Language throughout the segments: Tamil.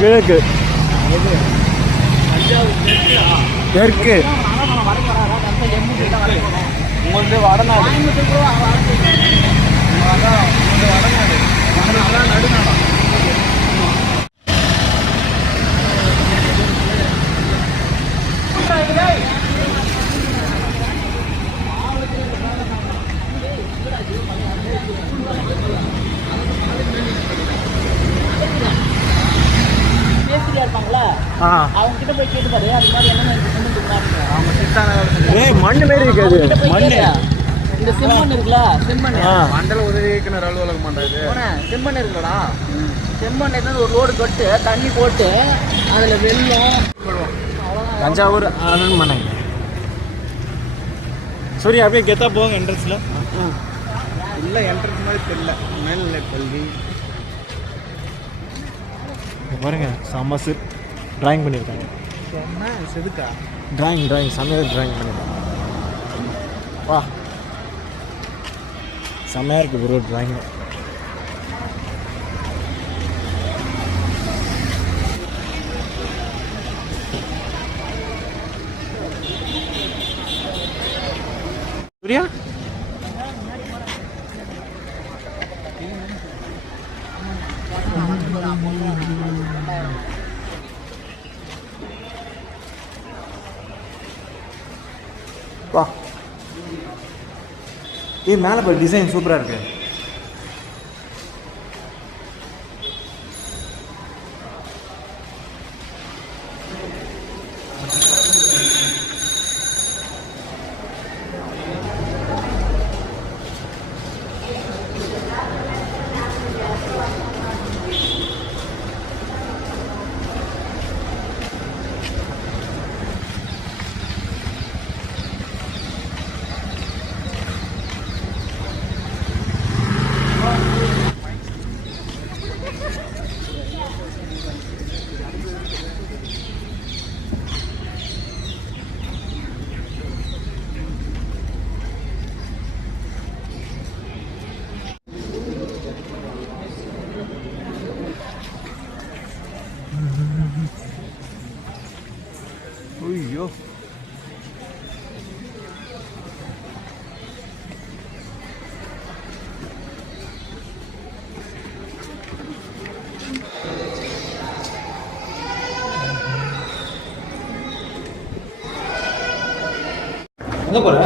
கிழக்கு. தெற்கு. உங்களுக்கு வடநாடு நடுநாடா இருப்பாங்களா ஆ அவங்க கிட்ட போய் கேட்டு பாரு. அது மாதிரி என்ன கொண்டு கொடுப்பாங்க ஏய் மண்ணு மாரி இருக்காது மண்ணு. இந்த செம்மண் இருக்குல்ல செம்மண் மண்டல உதவி இயக்குனர் அலுவலகம் பண்றது. செம்மண் இருக்குல்லடா. செம்மண் எடுத்து ஒரு லோடு கொட்டு தண்ணி போட்டு அதுல வெல்லம் தஞ்சாவூர் அரண்மனை சரி அப்படியே கெத்தா போங்க என்ட்ரன்ஸில் இல்ல என்ட்ரன்ஸ் மாதிரி தெரியல. மேல்நிலை கல்வி. பாருங்க செம்ம சிற். ட்ராயிங் பண்ணியிருக்காங்க செதுக்கா? ட்ராயிங் ட்ராயிங் செம்மையாக ட்ராயிங் பண்ணியிருக்காங்க வா. செம்மையாக இருக்குது ப்ரோ ட்ராயிங் சூர்யா வா இது மேலே இப்போ டிசைன் சூப்பராக இருக்கு ஐயோ எங்கே போகிற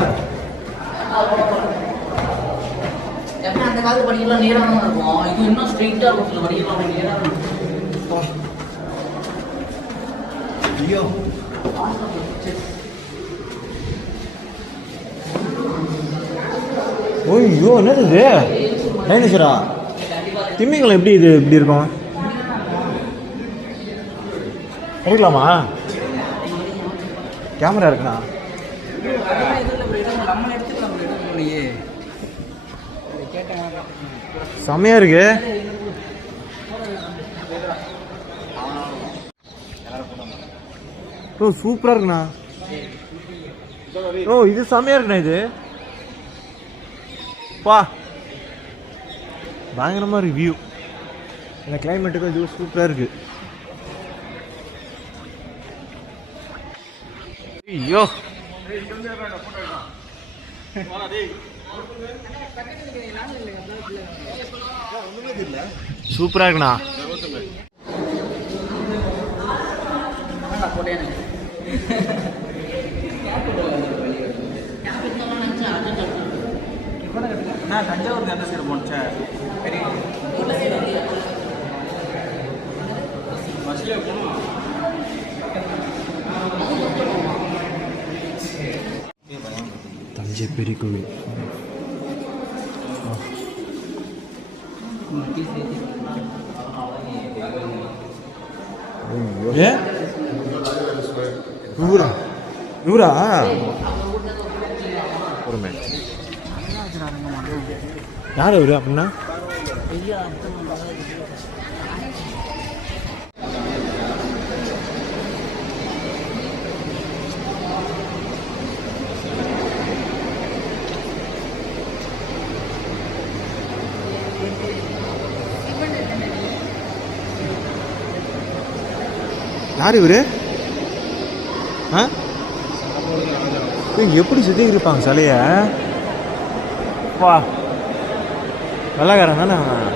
எப்பயும் அந்த காலத்து படிக்கலாம் நேராக தான் இருக்கும்? இது இன்னும் ஸ்ட்ரெயிட்டாக இருக்கும். சில படிக்கலாம் அப்படி நேராக இருக்கும். ஐயோ. ஐயோ என்னது? இது டைனோசரா திமிங்கலம் எப்படி இது? இப்படி இருக்கும்? எடுக்கலாமா? கேமரா இருக்குண்ணா. செம்மையா இருக்கு. ஓ சூப்பரா இருக்குண்ணா. ஓ இது செம்மையா இருக்குண்ணா இது. பா. பயங்கரமா இருக்கு வியூ இந்த கிளைமேட்டுக்கும் இது சூப்பரா இருக்கு. ஐயோ. சூப்பரா இருக்குண்ணா. போட்டே எனக்கு கேப் இருந்தாலும் தஞ்சை பெரிய நான் தஞ்சாவூருக்கு எந்த சைடு போனுச்சே பஸ்லேயே போகணும் தஞ்சை பெரிய கோவில் ஏ இவரா இவரா பொறுமை யார் இவரு அப்படின்னா யார் இவரு? ஆ? எப்படி சுத்தி இருப்பாங்க சிலைய? வா. வெள்ளக்காரன் தானே அவன்?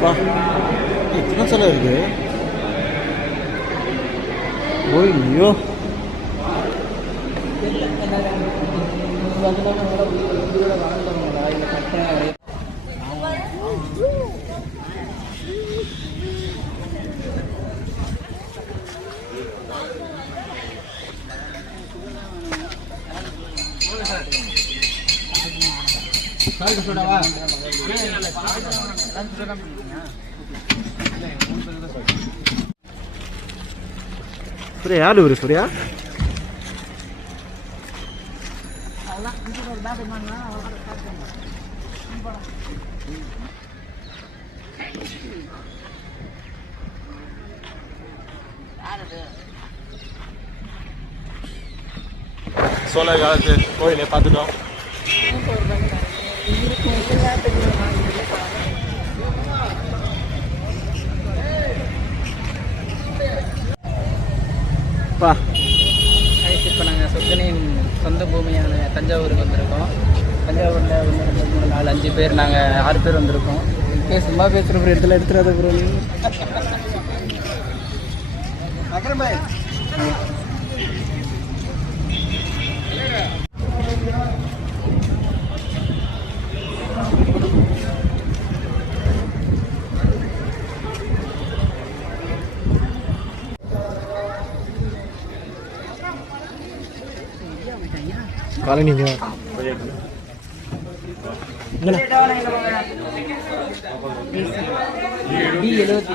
வா. ஏய், இத்தனை சிலை இருக்கு. ஓய்யோ. சூர்யா யார் இவரு? சூர்யா சோழ காலத்து கோயிலை பார்த்துட்டோம். பா. இப்போ நாங்கள் சொத்தனின் சொந்த பூமியான தஞ்சாவூருக்கு வந்திருக்கோம். தஞ்சாவூரில் ஒன்று ரெண்டு மூணு நாலு அஞ்சு பேர் நாங்கள் ஆறு பேர் வந்திருக்கோம். சும்மா பேசுகிற ஒரு இடத்துல எடுத்துடாத ப்ரோ நீ காலனிங்க பி எழுபத்தி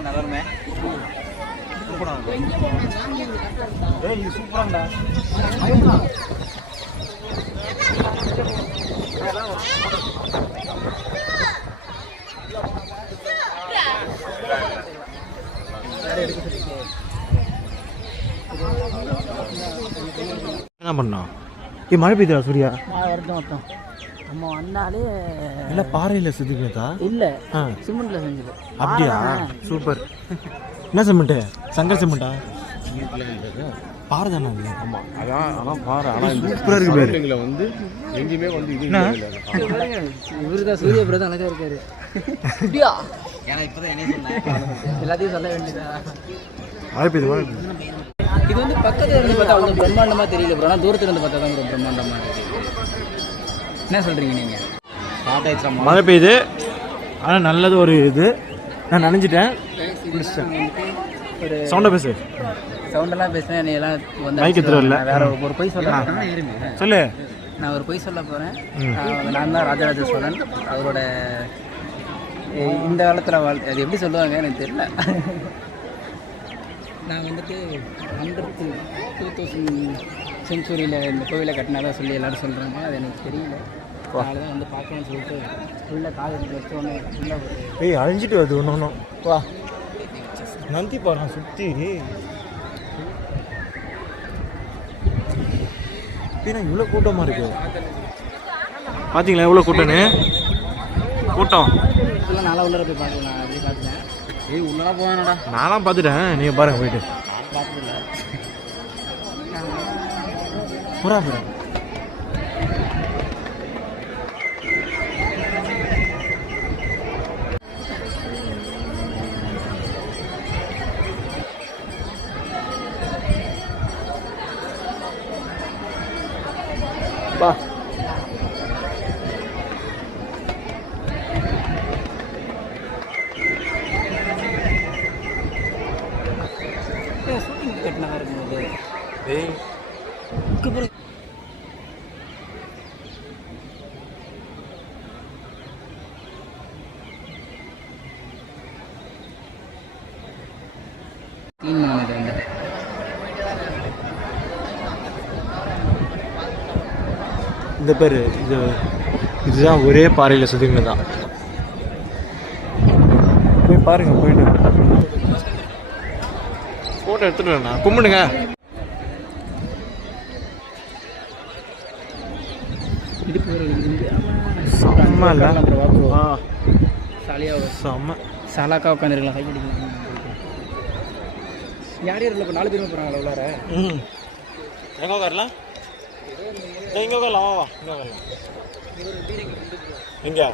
எல்லாருமே ஏய் இது சூப்பராண்டா. என்ன பண்ணா? ஏ மழை பெய்யுதா சூர்யா. வரட்டும் மொத்தம் நம்ம வந்தாலே இல்லை பாறையில் சுத்திக்கிறதா இல்லை ஆ. சிமெண்ட்டில் செஞ்சது அப்படியா? சூப்பர். என்ன சிமெண்ட்டு? சங்கர் சிமெண்டா பாறை தானே அது? ஆமாம் அதான் அதான் பாரு ஆனால் இந்த சூப்பரா இருக்கு பாரு. ல வந்து எங்கேயுமே வந்து இது. இவரு தான் சூரிய பிரதம் அழகாக இருக்காரு. இப்படியா ஏன்னா இப்போ தான் என்ன சொன்னேன். எல்லாத்தையும் சொல்ல வேண்டியதா மழை பெய்யுது மழை பெய்யுது. இது வந்து பக்கத்துல இருந்து பார்த்தா அவ்வளோ பிரம்மாண்டமா தெரியல ப்ரோ ஆனால் தூரத்துல இருந்து பார்த்தா தான் bro பிரம்மாண்டமா இருக்கு என்ன சொல்றீங்க நீங்க? ஸ்டார்ட் ஆயிடுச்சா மழை பெய்யுது. ஆனால் நல்லது ஒரு இது. நான் நினைஞ்சிட்டேன். ஒரு சவுண்டை பேசு. சவுண்டெல்லாம் பேசினேன் என்னை எல்லாம் வந்து மைக் எடுத்துட்டு வரல. நான் வேற ஒரு பொய் சொல்ல சொல்லு. நான் ஒரு பொய் சொல்ல போறேன். நான் தான் ராஜராஜ சோழன் அவரோட இந்த காலத்தில் வாழ் அது எப்படி சொல்லுவாங்க எனக்கு தெரியல. நான் வந்துட்டு ஹண்ட்ரட் டூ தௌசண்ட் செஞ்சுரியில் இந்த கோவிலை கட்டினதா சொல்லி எல்லாரும் சொல்கிறாங்க அது எனக்கு தெரியல. அதனால தான் வந்து பார்க்கணும்னு சொல்லிட்டு ஃபுல்லாக கால் எடுத்து வச்சோன்னே ஃபுல்லாக ஒரு ஏய் அழிஞ்சிட்டு வருது ஒன்று ஒன்றும் வா. நந்தி பாடம் சுற்றி ஏன்னா இவ்வளோ கூட்டமாக இருக்கு? பார்த்தீங்களா எவ்வளோ கூட்டம்னு? கூட்டம். இதெல்லாம் நாளாக உள்ள போய் பார்க்கலாம் நான் அப்படியே பார்த்துட்டேன். ஏய் உள்ளலாம் போவேனடா. நான்லாம் பார்த்துட்டேன். நீங்கள் பாருங்க போயிட்டு. புறா புறா. இந்த பேர் இது இதுதான் ஒரே பாறையில் சுத்திங்க தான். போய் பாருங்க போயிட்டு ஃபோட்டோ எடுத்துட்டு வரேண்ணா கும்பிடுங்க. செம்ம இல்ல? ஆ. சாலியாக செம்ம. சாலாக்கா உட்காந்துருக்கலாம் கை பிடிக்கலாம் யார் யார் இல்லை இப்போ நாலு பேருமே போகிறாங்களா உள்ளார ம். எங்கே உட்காரலாம் இங்கே உட்காரலாம் வா வா. இங்கே உட்காரலாம் எங்கே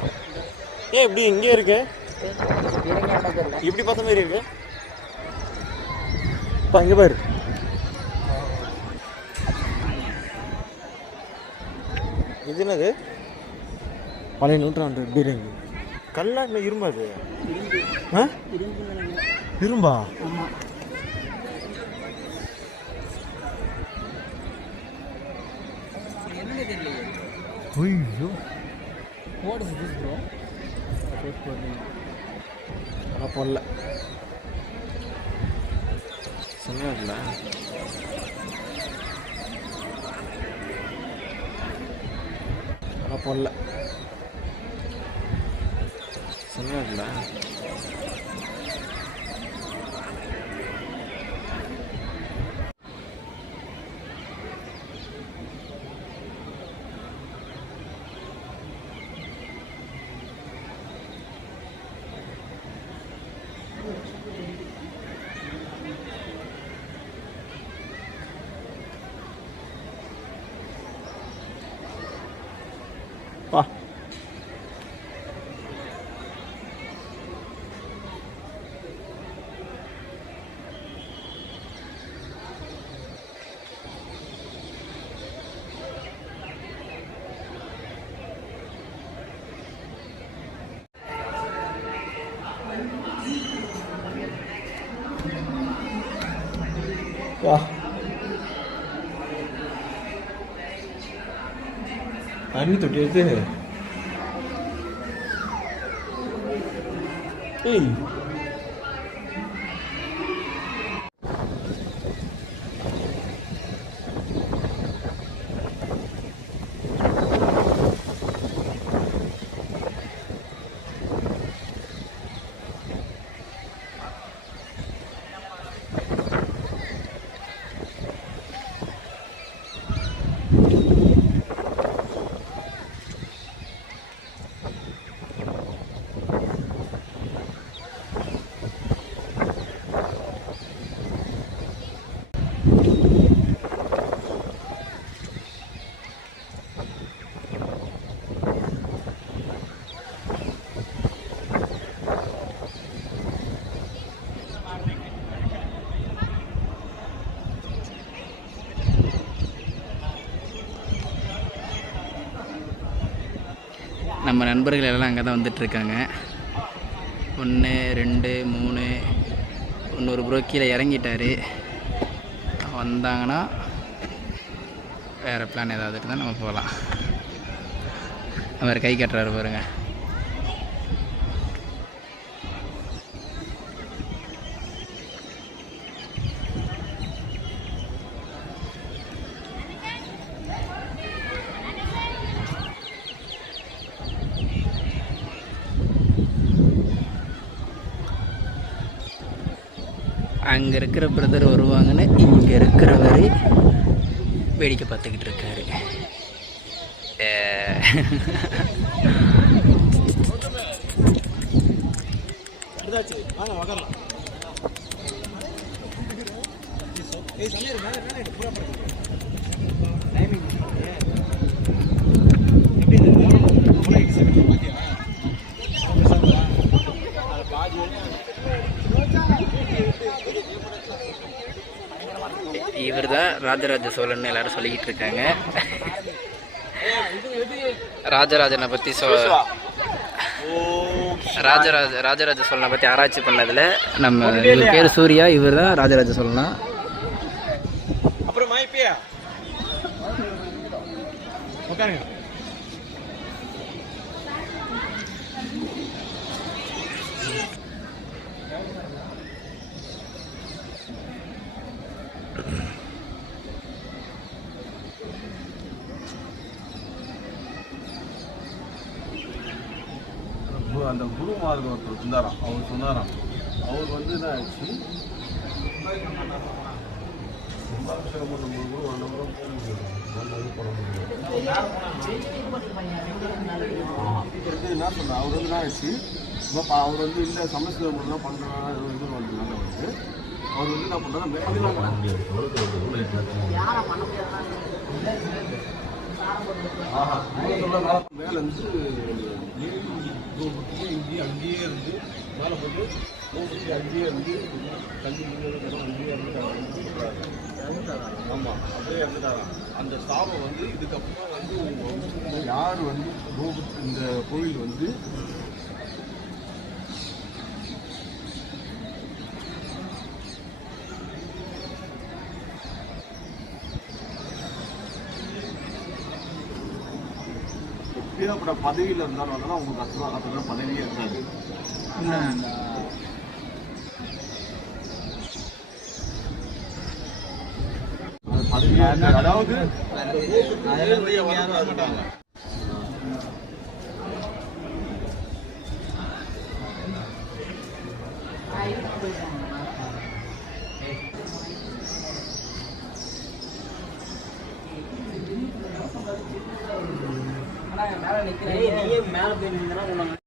ஏன் இப்படி இங்கே இருக்கு. இப்படி பார்த்த மாதிரி இருக்கு. இப்போ இங்கே பாரு. இது என்னது? பழைய நூற்றாண்டு பீரங்கி. கல்லா இல்லை இரும்பா அது ஆ இரும்பா ஆமாம் என்னன்னு தெரியலையே ஐயோ. வாட் இஸ் திஸ் ப்ரோ ஆனால் போடல ஆனால் போடல. செம்மையா இருக்குல்ல வா வா தண்ணி தொட்டி எடுத்து ஏய் நம்ம நண்பர்கள் எல்லாம் அங்கே தான் வந்துட்டுருக்காங்க. ஒன்று ரெண்டு மூணு. இன்னொரு ப்ரோ கீழே இறங்கிட்டார். வந்தாங்கன்னா வேறு பிளான் ஏதாவது இருந்தால் நம்ம போகலாம் அவர் கை கட்டுறாரு பாருங்கள் அங்கே இருக்கிற பிரதர் வருவாங்கன்னு இங்கே இருக்கிறவர் வேடிக்கை பார்த்துக்கிட்டு இருக்காரு. டைமிங் வாங்க உக்காரலாம் ஏய் சமையல் மேலே மேலே பூரா டைமிங் எப்படி இந்த எக்ஸாம்பிள் பார்த்தியா அது பாதி இவர் தான் ராஜராஜ சோழன் எல்லாரும் சொல்லிக்கிட்டு இருக்காங்க. ராஜராஜனை பற்றி சொ ராஜராஜ ராஜராஜ சோழனை பற்றி ஆராய்ச்சி பண்ணதில் நம்ம இவர் பேர் சூர்யா இவர் தான் ராஜராஜ சோழனா. அப்புறம் அந்த ஒருத்தர் இருந்தாராம் அவர் சொன்னாராம் அவர் வந்து என்ன ஆச்சு என்ன சொன்னா அவர் வந்து என்ன ஆச்சு இப்போ அவர் வந்து இல்லை சமஸ்கிருத மொழிலாம் பண்ணுறாங்க இது பண்ணுறாங்க அவருக்கு அவர் வந்து என்ன பண்ணுறாங்க மேலே வந்து கோபுரத்துக்கு இங்கேயே அங்கேயே இருந்து மேலே போட்டு கோபுரத்துக்கு அங்கேயே இருந்து தண்ணி அங்கேயே இறந்துட்டாங்க ஆமாம் அப்படியே இறந்துட்டாங்க அந்த சாபம் வந்து இதுக்கப்புறம் வந்து யார் வந்து கோபுரத்து இந்த கோயில் வந்து எப்படியாப்பட்ட பதவியில் இருந்தாலும் அதெல்லாம் உங்களுக்கு அர்த்தம் அதெல்லாம் பதவியே இருக்காது. அது பதவியே இருக்காது. அதாவது போய் நின்னா உனக்கு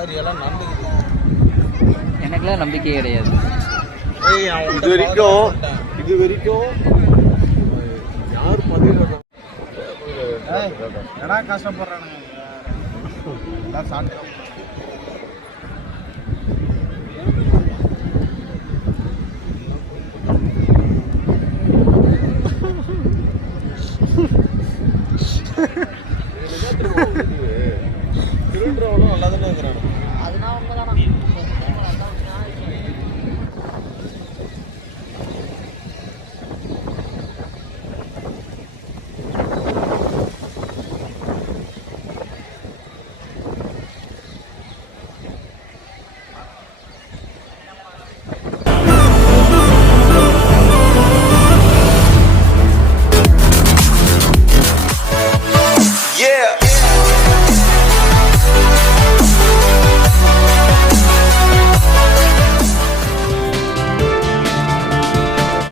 இதெல்லாம் ரியலாக நடந்துக்கிட்டு எனக்குலாம் நம்பிக்கை கிடையாது. இது வரைக்கும் இது வரைக்கும் யார் பதில் ஏடா கஷ்டப்படுறானுங்க எல்லாம் சாப்பிட்டோம் திருவன்றாவெல்லாம் நல்லா தானே இருக்கிறாங்க